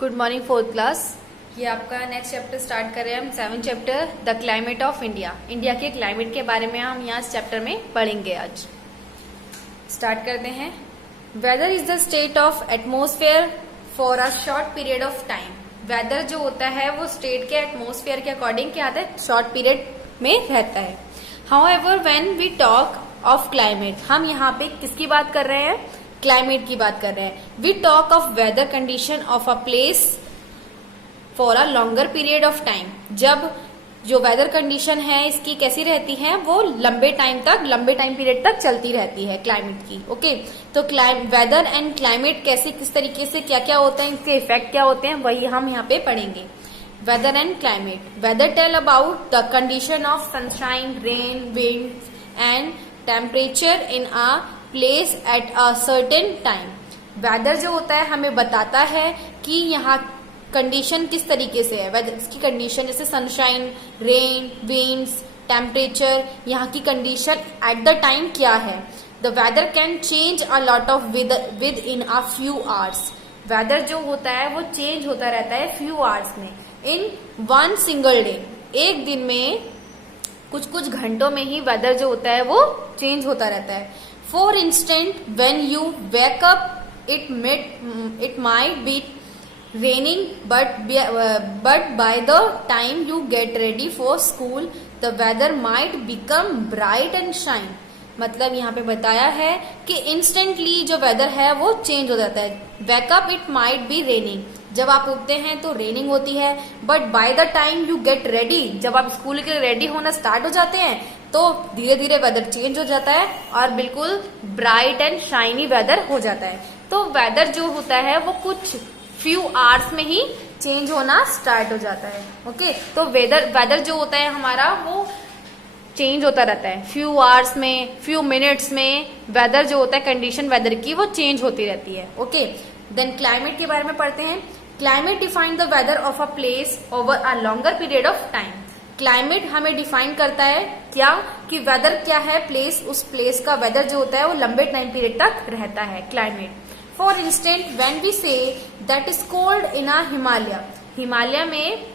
Good morning fourth class. ये आपका next chapter start कर रहे हैं हम, 7th chapter the climate of India. India के क्लाइमेट के बारे में हम यहाँ इस चैप्टर में पढ़ेंगे। आज स्टार्ट करते हैं। Weather is the state of atmosphere for a short period of time. Weather जो होता है वो स्टेट के एटमोसफेयर के अकॉर्डिंग क्या आता है, शॉर्ट पीरियड में रहता है। However when we talk of climate, हम यहाँ पे किसकी बात कर रहे हैं, क्लाइमेट की बात कर रहे हैं। We talk of weather condition of a place for a longer period of time. जब जो वेदर कंडीशन है इसकी कैसी रहती है, वो लंबे टाइम पीरियड तक चलती रहती है क्लाइमेट की। ओके, तो वेदर एंड क्लाइमेट कैसे, किस तरीके से क्या क्या होता है, इनके इफेक्ट क्या होते हैं, वही हम यहाँ पे पढ़ेंगे। Weather and climate. Weather tell about the condition of sunshine, rain, wind and temperature in a place at a certain time. Weather जो होता है हमें बताता है कि यहाँ कंडीशन किस तरीके से है। वेदर की कंडीशन जैसे सनशाइन, रेन, विंड्स, टेम्परेचर, यहाँ की कंडीशन एट द टाइम क्या है। The weather can change a lot of within a few hours. Weather जो होता है वो चेंज होता रहता है फ्यू आवर्स में, इन वन सिंगल डे। एक दिन में कुछ घंटों में ही वेदर जो होता है वो चेंज होता रहता है। For instance, when you wake up, it might be raining, but by the time you get ready for school, the weather might become bright and shine. मतलब यहाँ पे बताया है कि इंस्टेंटली जो वेदर है वो चेंज हो जाता है। Wake up it might be raining, जब आप उठते हैं तो रेनिंग होती है, but by the time you get ready, जब आप स्कूल के लिए रेडी होना स्टार्ट हो जाते हैं तो धीरे धीरे वेदर चेंज हो जाता है और बिल्कुल ब्राइट एंड शाइनी वेदर हो जाता है। तो वेदर जो होता है वो कुछ फ्यू आवर्स में ही चेंज होना स्टार्ट हो जाता है। ओके, तो वेदर जो होता है हमारा वो चेंज होता रहता है फ्यू आवर्स में, फ्यू मिनट्स में। वेदर जो होता है कंडीशन वेदर की वो चेंज होती रहती है। ओके, देन क्लाइमेट के बारे में पढ़ते हैं। Climate define the weather of a place over a longer period of time. Climate हमें डिफाइन करता है क्या, कि वेदर क्या है, प्लेस, उस प्लेस का वेदर जो होता है वो लंबे टाइम पीरियड तक रहता है climate. For instant when we say that is cold in a Himalaya, Himalaya में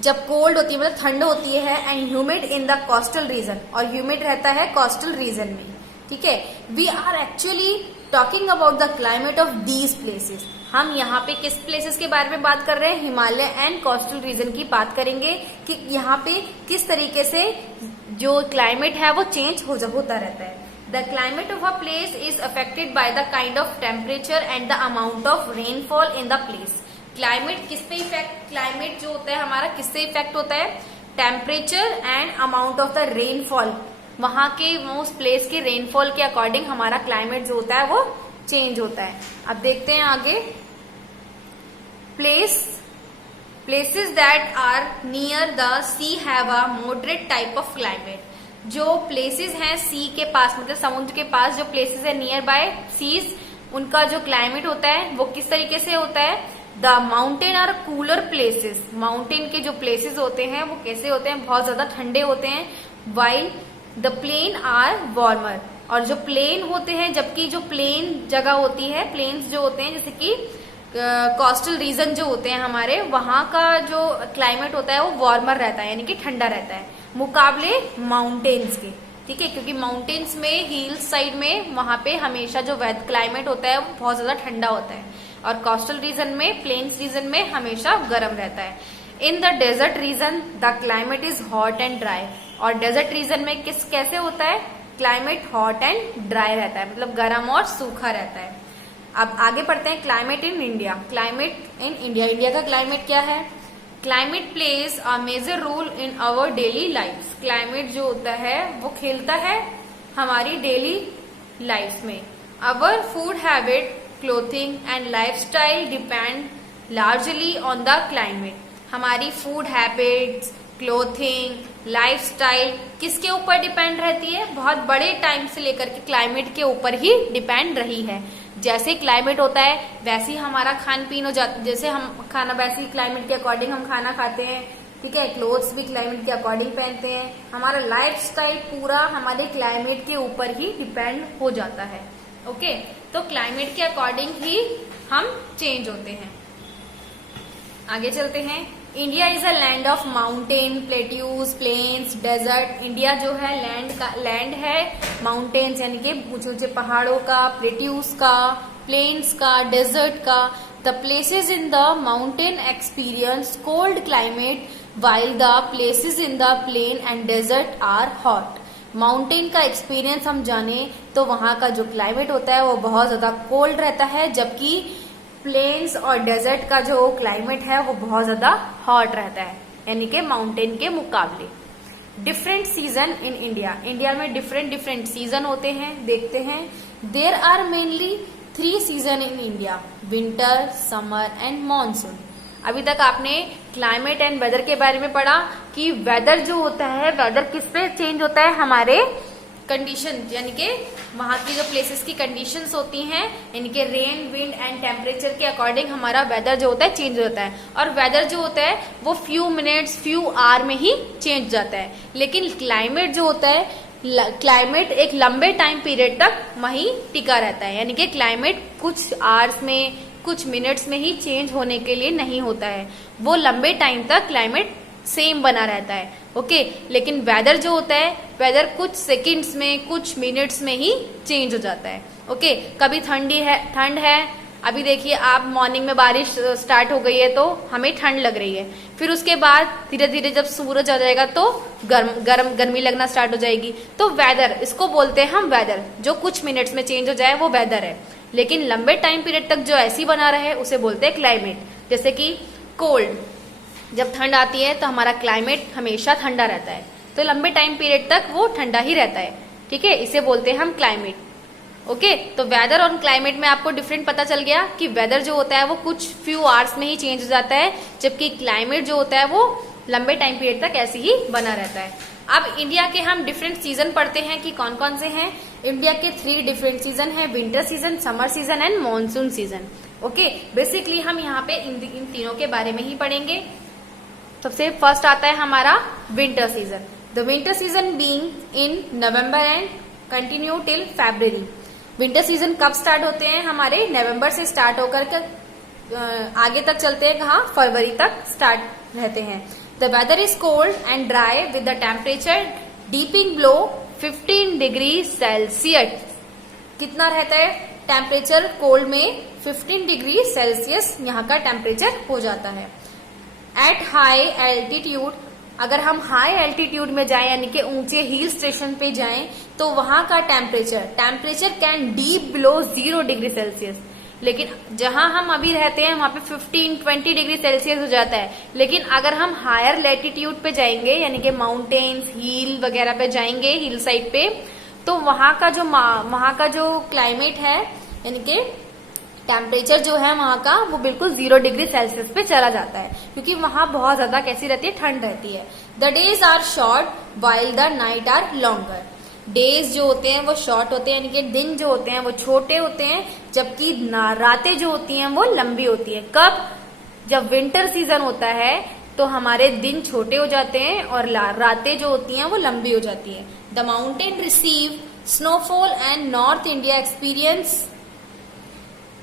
जब कोल्ड होती है मतलब ठंड होती है, and humid in the coastal region, और ह्यूमिड रहता है कोस्टल रीजन में। ठीक है, we are actually talking about the climate of these places. हम यहाँ पे किस प्लेसेस के बारे में बात कर रहे हैं, हिमालय एंड कोस्टल रीजन की बात करेंगे कि यहाँ पे किस तरीके से जो क्लाइमेट है वो चेंज होता रहता है। The climate of a place is affected by the kind of temperature and the amount of rainfall in the place. Climate किस पे इफेक्ट, क्लाइमेट जो होता है हमारा किससे इफेक्ट होता है, temperature and amount of the rainfall. वहां के उस प्लेस के रेनफॉल के अकॉर्डिंग हमारा क्लाइमेट जो होता है वो चेंज होता है। अब देखते हैं आगे। Places that are near the sea have a moderate type of climate. जो प्लेसेस हैं सी के पास, मतलब समुद्र के पास जो प्लेसेस है नियर बाय सीज, उनका जो क्लाइमेट होता है वो किस तरीके से होता है। The mountain are cooler places. Mountain के जो प्लेसेस होते हैं वो कैसे होते हैं, बहुत ज्यादा ठंडे होते हैं। While the plain are warmer, और जो प्लेन होते हैं, जबकि जो प्लेन जगह होती है, प्लेन्स जो होते हैं जैसे कि कोस्टल रीजन जो होते हैं हमारे, वहां का जो क्लाइमेट होता है वो वार्मर रहता है, यानी कि ठंडा रहता है मुकाबले माउंटेन्स के। ठीक है, क्योंकि माउंटेन्स में, हिल्स साइड में, वहां पे हमेशा जो क्लाइमेट होता है वो बहुत ज्यादा ठंडा होता है, और कोस्टल रीजन में, प्लेन्स रीजन में हमेशा गर्म रहता है। In the desert region the climate is hot and dry. और डेजर्ट रीजन में कैसे होता है, क्लाइमेट हॉट एंड ड्राई रहता है, मतलब गर्म और सूखा रहता है। अब आगे पढ़ते हैं climate in India. Climate in India, India का क्लाइमेट क्या है। Climate plays a major role in our daily life. Climate जो होता है वो खेलता है हमारी डेली लाइफ में। Our food habit, clothing and lifestyle depend largely on the climate. हमारी फूड हैबिट्स, क्लोथिंग, लाइफस्टाइल किसके ऊपर डिपेंड रहती है, बहुत बड़े टाइम से लेकर के क्लाइमेट के ऊपर ही डिपेंड रही है। जैसे क्लाइमेट होता है वैसे ही हमारा खान पीन हो जाता, जैसे हम खाना वैसे ही क्लाइमेट के अकॉर्डिंग हम खाना खाते हैं। ठीक है, क्लोथ्स भी क्लाइमेट के अकॉर्डिंग पहनते हैं। हमारा लाइफस्टाइल पूरा हमारे क्लाइमेट के ऊपर ही डिपेंड हो जाता है। ओके, तो क्लाइमेट के अकॉर्डिंग ही हम चेंज होते हैं। आगे चलते हैं। India is a land of mountain, plateaus, plains, desert. India जो है लैंड है माउंटेन्स यानी कि ऊंचे ऊंचे पहाड़ों का, प्लेट्यूज का, प्लेन्स का, डेजर्ट का। The places in the mountain experience cold climate while the places in the plain and desert are hot। Mountain का एक्सपीरियंस हम जाने तो वहां का जो क्लाइमेट होता है वो बहुत ज्यादा कोल्ड रहता है, जबकि प्लेन्स और डेजर्ट का जो क्लाइमेट है वो बहुत ज्यादा हॉट रहता है, यानी कि माउंटेन के मुकाबले। Different season in India. India में डिफरेंट सीजन होते हैं, देखते हैं। There are mainly 3 season in India, winter, summer and monsoon. अभी तक आपने क्लाइमेट एंड वेदर के बारे में पढ़ा कि वेदर जो होता है, वेदर किस पे चेंज होता है, हमारे कंडीशन यानी कि वहां की जो प्लेसेस की कंडीशंस होती हैं, यानी कि रेन, विंड एंड टेम्परेचर के अकॉर्डिंग हमारा वेदर जो होता है चेंज होता है। और वेदर जो होता है वो फ्यू मिनट्स, फ्यू आवर में ही चेंज जाता है। लेकिन क्लाइमेट जो होता है, क्लाइमेट एक लंबे टाइम पीरियड तक वहीं टिका रहता है, यानी कि क्लाइमेट कुछ आवर्स में, कुछ मिनट्स में ही चेंज होने के लिए नहीं होता है, वो लंबे टाइम तक क्लाइमेट सेम बना रहता है। ओके, लेकिन वेदर जो होता है, वेदर कुछ सेकंड्स में, कुछ मिनट्स में ही चेंज हो जाता है। ओके, कभी ठंड है, अभी देखिए आप मॉर्निंग में बारिश स्टार्ट हो गई है तो हमें ठंड लग रही है, फिर उसके बाद धीरे धीरे जब सूरज आ जाएगा तो गर्मी लगना स्टार्ट हो जाएगी। तो वेदर, इसको बोलते हैं हम वेदर। जो कुछ मिनट्स में चेंज हो जाए वो वेदर है, लेकिन लंबे टाइम पीरियड तक जो ऐसी बना रहे उसे बोलते हैं क्लाइमेट। जैसे कि कोल्ड, जब ठंड आती है तो हमारा क्लाइमेट हमेशा ठंडा रहता है, तो लंबे टाइम पीरियड तक वो ठंडा ही रहता है। ठीक है, इसे बोलते हैं हम क्लाइमेट। ओके, तो वेदर और क्लाइमेट में आपको डिफरेंट पता चल गया कि वेदर जो होता है वो कुछ फ्यू आवर्स में ही चेंज हो जाता है, जबकि क्लाइमेट जो होता है वो लंबे टाइम पीरियड तक ऐसे ही बना रहता है। अब इंडिया के हम डिफरेंट सीजन पढ़ते हैं कि कौन कौन से हैं। इंडिया के 3 डिफरेंट सीजन है, winter season, summer season and monsoon season. Okay, basically हम यहाँ पे इन तीनों के बारे में ही पढ़ेंगे। सबसे फर्स्ट आता है हमारा winter season. The winter season being in November and continue till February. Winter season कब स्टार्ट होते हैं? हमारे नवंबर से स्टार्ट होकर आगे तक चलते हैं, कहाँ? फरवरी तक स्टार्ट रहते हैं। The weather is cold and dry with the temperature dipping below 15 degree Celsius. कितना रहता है टेम्परेचर कोल्ड में? 15 डिग्री सेल्सियस यहाँ का टेम्परेचर हो जाता है। एट हाई एल्टीट्यूड, अगर हम हाई एल्टीट्यूड में जाएं यानी कि ऊंचे हिल स्टेशन पे जाएं तो वहां का temperature can deep below 0 degree Celsius. लेकिन जहां हम अभी रहते हैं वहां पे 15-20 डिग्री सेल्सियस हो जाता है। लेकिन अगर हम हायर लैटिट्यूड पे जाएंगे यानी कि माउंटेन्स, हिल वगैरह पे जाएंगे, हिल साइड पे, तो वहां का जो क्लाइमेट है यानी कि टेम्परेचर जो है वहां का वो बिल्कुल 0 डिग्री सेल्सियस पे चला जाता है, क्योंकि वहां बहुत ज्यादा कैसी रहती है? ठंड रहती है। The days are short while the night are longer. Days जो होते हैं वो शॉर्ट होते हैं यानी कि दिन जो होते हैं वो छोटे होते हैं, जबकि रातें जो होती हैं वो लंबी होती है। कब? जब विंटर सीजन होता है तो हमारे दिन छोटे हो जाते हैं और रातें जो होती हैं वो लंबी हो जाती है। The mountain receive snowfall and north India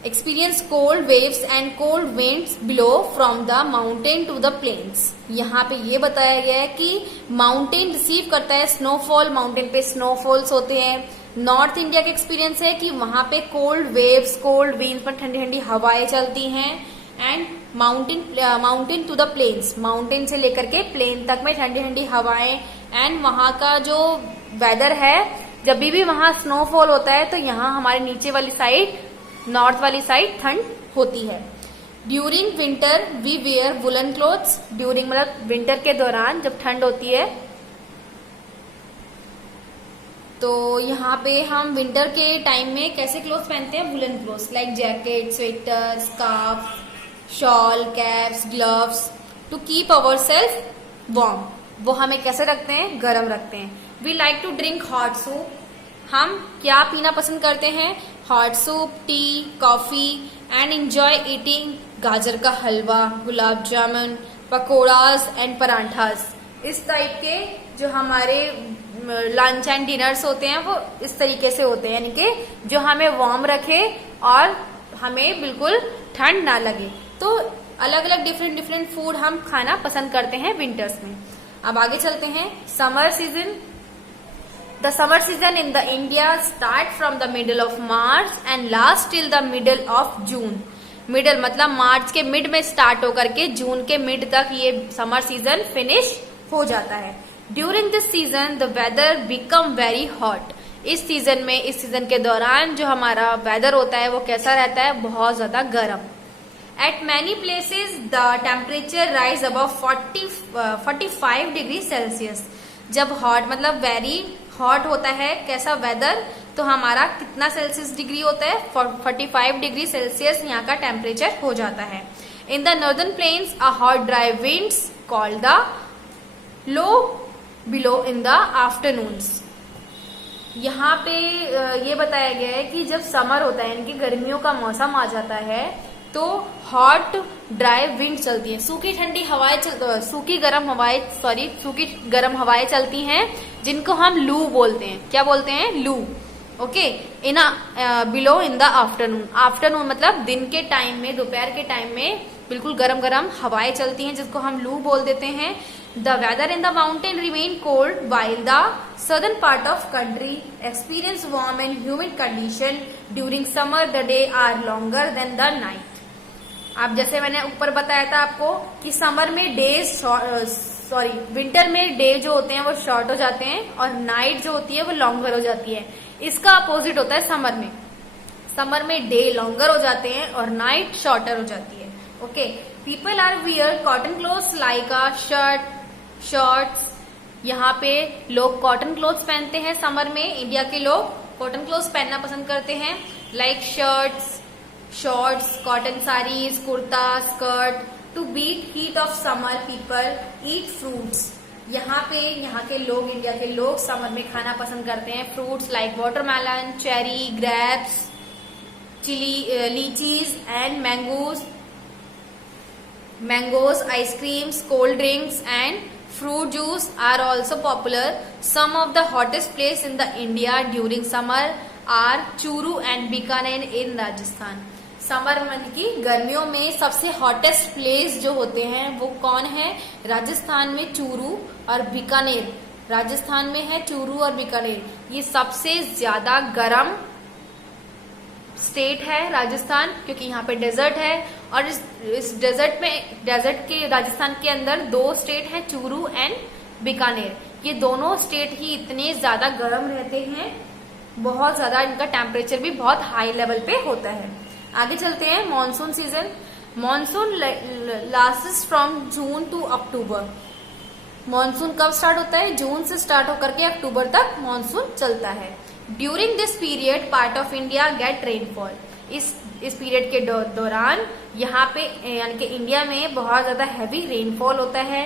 experience cold waves and cold winds blow from the mountain to the plains. यहाँ पे ये बताया गया है कि माउंटेन रिसीव करता है स्नोफॉल, माउंटेन पे स्नोफॉल्स होते हैं। नॉर्थ इंडिया का एक्सपीरियंस है कि वहां पे कोल्ड वेव्स, कोल्ड विंड्स पर ठंडी ठंडी हवाएं चलती हैं। And mountain to the plains, माउंटेन से लेकर के प्लेन तक में ठंडी ठंडी हवाएं। एंड वहां का जो वेदर है, जब भी वहां स्नोफॉल होता है तो यहाँ हमारे नीचे वाली साइड, नॉर्थ वाली साइड ठंड होती है। During winter we wear woollen clothes. During मतलब विंटर के दौरान जब ठंड होती है तो यहाँ पे हम विंटर के टाइम में कैसे क्लोथ्स पहनते हैं? Woollen clothes like jacket, sweater, scarf, shawl, caps, gloves to keep our self warm. वो हमें कैसे रखते हैं? गर्म रखते हैं। We like to drink hot soup. हम क्या पीना पसंद करते हैं? Hot soup, tea, coffee and enjoy eating गाजर का हलवा, गुलाब जामुन, पकौड़ास एंड परांठास। इस टाइप के जो हमारे लंच एंड डिनर्स होते हैं वो इस तरीके से होते हैं, यानी कि जो हमें वार्म रखे और हमें बिल्कुल ठंड ना लगे। तो अलग अलग डिफरेंट डिफरेंट फूड हम खाना पसंद करते हैं विंटर्स में। अब आगे चलते हैं। Summer season. The summer season in the India start from the middle of March and last till the middle of June. Middle मतलब मार्च के मिड में स्टार्ट होकर के जून के मिड तक ये समर सीजन फिनिश हो जाता है। During this season the weather become very hot. इस सीजन के दौरान जो हमारा वेदर होता है वो कैसा रहता है, बहुत ज्यादा गर्म। Eight many places the temperature rise above 45 degree Celsius. जब हॉट मतलब वेरी हॉट होता है कैसा वेदर, तो हमारा कितना सेल्सियस डिग्री होता है, 45 डिग्री सेल्सियस यहाँ का टेम्परेचर हो जाता है। In the northern plains a hot dry winds called the low below in the afternoons. यहाँ पे ये बताया गया है कि जब समर होता है यानी कि गर्मियों का मौसम आ जाता है तो हॉट ड्राई विंड चलती है, सूखी गर्म हवाएं चलती हैं जिनको हम लू बोलते हैं। क्या बोलते हैं, लू। Okay. In below in the afternoon. Afternoon मतलब दिन के टाइम में, दोपहर के टाइम में बिल्कुल गरम गरम हवाएं चलती हैं जिसको हम लू बोल देते हैं। The weather in the mountain remain cold while the southern part of country experience warm and humid condition during summer. The day are longer than the night. आप जैसे मैंने ऊपर बताया था आपको कि समर में विंटर में डे जो होते हैं वो शॉर्ट हो जाते हैं और नाइट जो होती है वो लॉन्गर हो जाती है। इसका अपोजिट होता है समर में। समर में डे लॉन्गर हो जाते हैं और नाइट शॉर्टर हो जाती है। Okay. People are wear cotton clothes like a shirt, shorts. यहाँ पे लोग कॉटन क्लोथ्स पहनते हैं समर में। इंडिया के लोग कॉटन क्लोथ्स पहनना पसंद करते हैं, like shirts, shorts, cotton saris, kurta, skirt. To beat heat of summer people eat fruits. यहाँ के लोग, इंडिया के लोग समर में खाना पसंद करते हैं fruits like watermelon, cherry, grapes, लीचीज and mangoes, ice creams, cold drinks and fruit juice are also popular. Some of the hottest place in the India during summer are Churu and Bikaner in Rajasthan. Summer मतलब की गर्मियों में सबसे hottest place जो होते हैं वो कौन है, राजस्थान में चूरू और बीकानेर। राजस्थान में है चूरू और बीकानेर। ये सबसे ज्यादा गर्म स्टेट है राजस्थान, क्योंकि यहाँ पे डेजर्ट है और इस डेजर्ट के राजस्थान के अंदर दो स्टेट हैं, चूरू एंड बीकानेर। ये दोनों स्टेट ही इतने ज्यादा गर्म रहते हैं, बहुत ज्यादा इनका टेम्परेचर भी बहुत हाई लेवल पे होता है। आगे चलते हैं। Monsoon season. Monsoon lasts from June to October. Monsoon कब स्टार्ट होता है, जून से स्टार्ट होकर के अक्टूबर तक मॉनसून चलता है। During this period part of India get rainfall. इस पीरियड के दौरान यहाँ पे यानी कि इंडिया में बहुत ज्यादा हैवी रेनफॉल होता है।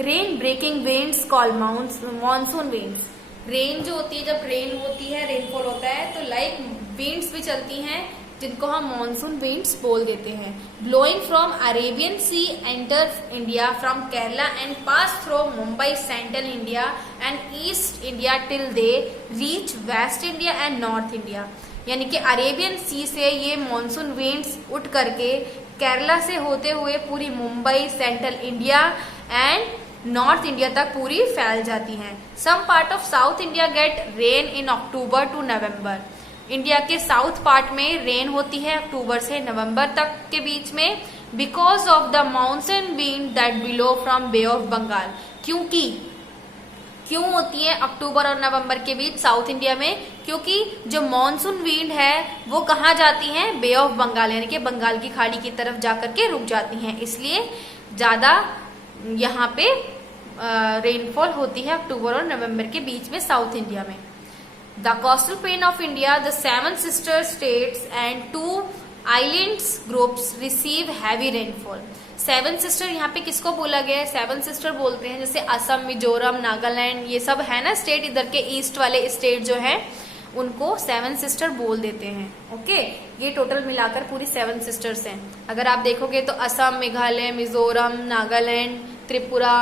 Rain breaking winds called monsoon winds. Rain जो होती है, जब रेन होती है, रेनफॉल होता है तो लाइक विंड्स भी चलती हैं जिनको हम मॉनसून विंड्स बोल देते हैं। Blowing from Arabian sea enter India from Kerala and pass through Mumbai central India and east India till they reach west India and north India. यानी कि अरेबियन सी से ये मॉनसून विंड्स उठ करके केरला से होते हुए पूरी Mumbai, central India and north India तक पूरी फैल जाती हैं। Some part of south India get rain in October to November. इंडिया के साउथ पार्ट में रेन होती है अक्टूबर से नवंबर तक के बीच में, because of the monsoon wind that blow from bay of Bengal. क्यों होती है अक्टूबर और नवंबर के बीच साउथ इंडिया में, क्योंकि जो मानसून विंड है वो कहाँ जाती है, बे ऑफ बंगाल यानी कि बंगाल की खाड़ी की तरफ जाकर के रुक जाती हैं, इसलिए ज्यादा यहाँ पे रेनफॉल होती है अक्टूबर और नवंबर के बीच में साउथ इंडिया में। The coastal plain of India, the 7 sister states and 2 islands groups receive heavy rainfall. 7 sister यहाँ पे किसको बोला गया है, 7 सिस्टर बोलते हैं जैसे असम, मिजोरम, नागालैंड, ये सब है ना स्टेट, इधर के ईस्ट वाले स्टेट जो है उनको 7 सिस्टर बोल देते हैं। ओके, ये टोटल मिलाकर पूरी 7 सिस्टर्स हैं। अगर आप देखोगे तो असम, मेघालय, मिजोरम, नागालैंड, त्रिपुरा,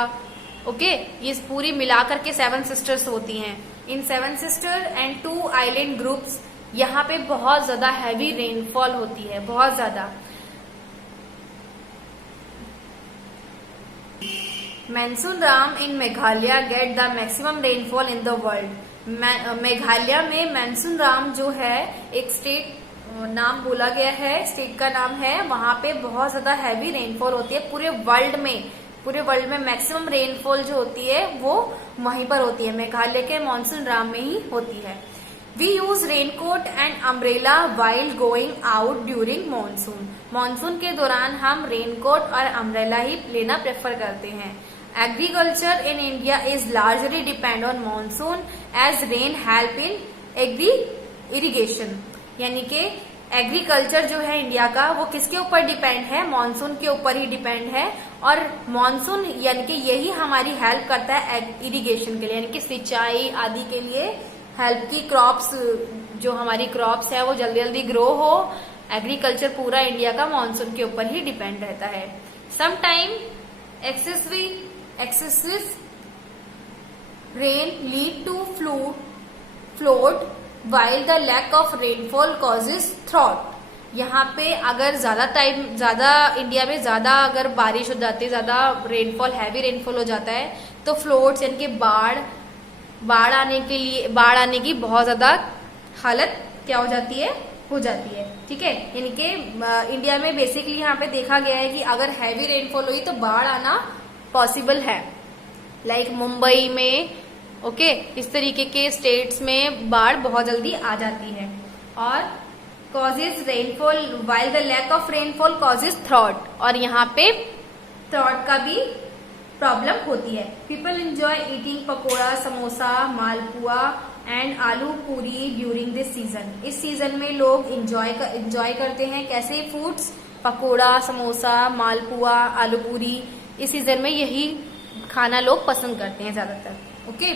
ओके, ये पूरी मिलाकर के 7 सिस्टर्स होती हैं। इन 7 सिस्टर एंड 2 आइलैंड ग्रुप्स, यहाँ पे बहुत ज्यादा हैवी रेनफॉल होती है, बहुत ज्यादा। Mansunram in Meghalaya get the maximum rainfall in the world. Meghalaya में मैनसूनराम जो है एक स्टेट नाम बोला गया है, स्टेट का नाम है, वहां पे बहुत ज्यादा हैवी रेनफॉल होती है पूरे वर्ल्ड में मैक्सिमम रेनफॉल जो होती है वो वहीं पर होती है, मेघालय के मैनसूनराम में ही होती है। We use raincoat and umbrella while going out during monsoon. Monsoon के दौरान हम रेनकोट और अम्ब्रेला ही लेना प्रेफर करते हैं। Agriculture in India is largely depend on monsoon as rain help in irrigation. यानी कि एग्रीकल्चर जो है इंडिया का वो किसके ऊपर डिपेंड है, मानसून के ऊपर ही डिपेंड है। और मानसून यानी कि यही हमारी हेल्प करता है इरिगेशन के लिए, यानी कि सिंचाई आदि के लिए हेल्प की, क्रॉप्स जो हमारी क्रॉप्स है वो जल्दी जल्दी ग्रो हो। एग्रीकल्चर पूरा इंडिया का मानसून के ऊपर ही डिपेंड रहता है। Sometime excessive rain lead to flood while the lack of rainfall causes drought। यहाँ पे अगर ज्यादा इंडिया में ज्यादा अगर बारिश हो जाती है, ज्यादा रेनफॉल, हैवी रेनफॉल हो जाता है तो फ्लोड्स यानी कि बाढ़ आने की बहुत ज्यादा हालत क्या हो जाती है, ठीक है। यानी कि इंडिया में बेसिकली यहाँ पे देखा गया है कि अगर हैवी रेनफॉल हुई तो बाढ़ आना पॉसिबल है, लाइक मुंबई में, ओके, इस तरीके के स्टेट्स में बाढ़ बहुत जल्दी आ जाती है। और causes rainfall while the lack of rainfall causes drought, और यहाँ पे थ्रॉट का भी प्रॉब्लम होती है। People enjoy eating pakora, samosa, malpua and aloo puri during this season. इस सीजन में लोग एंजॉय करते हैं कैसे फूड्स, पकोड़ा, समोसा, मालपुआ, आलू पूरी। इस सीजन में यही खाना लोग पसंद करते हैं ज्यादातर। ओके,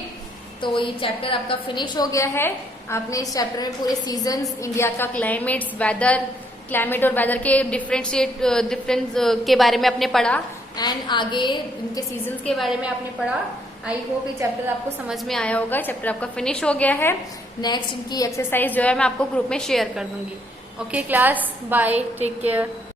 तो ये चैप्टर आपका फिनिश हो गया है। आपने इस चैप्टर में पूरे सीजन्स, इंडिया का क्लाइमेट और वेदर के डिफरेंस के बारे में आपने पढ़ा, एंड आगे इनके सीजन्स के बारे में आपने पढ़ा। आई होप ये चैप्टर आपको समझ में आया होगा। चैप्टर आपका फिनिश हो गया है। नेक्स्ट इनकी एक्सरसाइज जो है मैं आपको ग्रुप में शेयर कर दूंगी। Okay class, bye, take care.